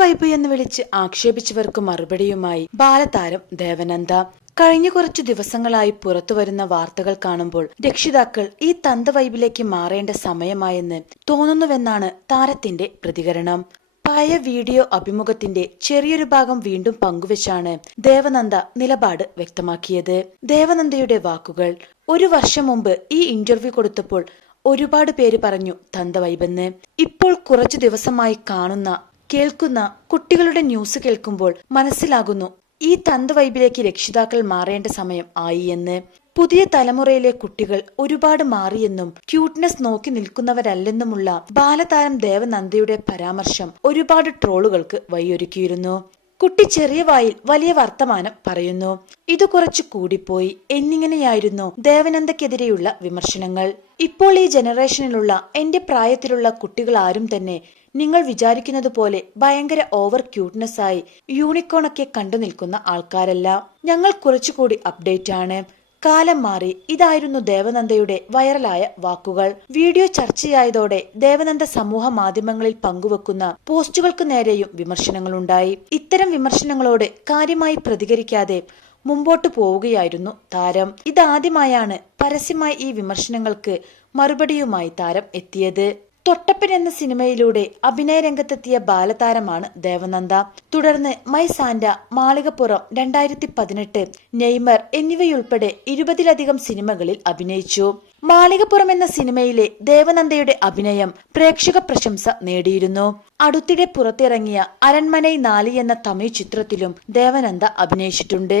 Vibe എന്ന് വിളിച്ച് ആക്ഷേപിച്ചവർക്ക് മറുപടിയുമായി ബാലതാരം ദേവനന്ദ. കഴിഞ്ഞ കുറച്ചു ദിവസങ്ങളായി പുറത്തുവരുന്ന വാർത്തകൾ കാണുമ്പോൾ രക്ഷിതാക്കൾ ഈ തന്ത വൈബിലേക്ക് മാറേണ്ട സമയമായെന്ന് തോന്നുന്നുവെന്നാണ് താരത്തിന്റെ പ്രതികരണം. പഴയ വീഡിയോ അഭിമുഖത്തിന്റെ ചെറിയൊരു ഭാഗം വീണ്ടും പങ്കുവെച്ചാണ് ദേവനന്ദ നിലപാട് വ്യക്തമാക്കിയത്. ദേവനന്ദയുടെ വാക്കുകൾ ഒരു വർഷം മുമ്പ് ഈ ഇന്റർവ്യൂ കൊടുത്തപ്പോൾ ഒരുപാട് പേര് പറഞ്ഞു തന്ത വൈബെന്ന്. ഇപ്പോൾ കുറച്ചു ദിവസമായി കാണുന്ന കേൾക്കുന്ന കുട്ടികളുടെ ന്യൂസ് കേൾക്കുമ്പോൾ മനസ്സിലാകുന്നു ഈ തന്ത് വൈബിലേക്ക് രക്ഷിതാക്കൾ മാറേണ്ട സമയം ആയി എന്ന്. പുതിയ തലമുറയിലെ കുട്ടികൾ ഒരുപാട് മാറിയെന്നും ക്യൂട്ട്നെസ് നോക്കി നിൽക്കുന്നവരല്ലെന്നുമുള്ള ബാലതാരം ദേവനന്ദയുടെ പരാമർശം ഒരുപാട് ട്രോളുകൾക്ക് വഴിയൊരുക്കിയിരുന്നു. കുട്ടി ചെറിയ വായിൽ വലിയ വർത്തമാനം പറയുന്നു. ഇത് കുറച്ചു കൂടിപ്പോയി എന്നിങ്ങനെയായിരുന്നു ദേവനന്ദക്കെതിരെയുള്ള വിമർശനങ്ങൾ. ഇപ്പോൾ ഈ ജനറേഷനിലുള്ള എന്റെ പ്രായത്തിലുള്ള കുട്ടികൾ ആരും തന്നെ നിങ്ങൾ വിചാരിക്കുന്നത് പോലെ ഭയങ്കര ഓവർ ക്യൂട്ട്നെസ് ആയി യൂണിക്കോണൊക്കെ കണ്ടു നിൽക്കുന്ന ആൾക്കാരല്ല. ഞങ്ങൾ കുറച്ചുകൂടി അപ്ഡേറ്റ് ആണ് കാലം മാറി ഇതായിരുന്നു ദേവനന്ദയുടെ വൈറലായ വാക്കുകൾ. വീഡിയോ ചർച്ചയായതോടെ ദേവനന്ദ സമൂഹ മാധ്യമങ്ങളിൽ പങ്കുവെക്കുന്ന പോസ്റ്റുകൾക്ക് നേരെയും വിമർശനങ്ങളുണ്ടായി. ഇത്തരം വിമർശനങ്ങളോട് കാര്യമായി പ്രതികരിക്കാതെ മുമ്പോട്ടു പോവുകയായിരുന്നു താരം. ഇതാദ്യമായാണ് പരസ്യമായി ഈ വിമർശനങ്ങൾക്ക് മറുപടിയുമായി താരം എത്തിയത്. തൊട്ടപ്പൻ എന്ന സിനിമയിലൂടെ അഭിനയ രംഗത്തെത്തിയ ബാലതാരമാണ് ദേവനന്ദ. തുടർന്ന് മൈ സാന്റ മാളികപ്പുറം രണ്ടായിരത്തി പതിനെട്ട് നെയ്മർ എന്നിവയുൾപ്പെടെ ഇരുപതിലധികം സിനിമകളിൽ അഭിനയിച്ചു. മാളികപ്പുറം എന്ന സിനിമയിലെ ദേവനന്ദയുടെ അഭിനയം പ്രേക്ഷക പ്രശംസ നേടിയിരുന്നു. അടുത്തിടെ പുറത്തിറങ്ങിയ അരൺമനൈ നാലി എന്ന തമിഴ് ചിത്രത്തിലും ദേവനന്ദ അഭിനയിച്ചിട്ടുണ്ട്.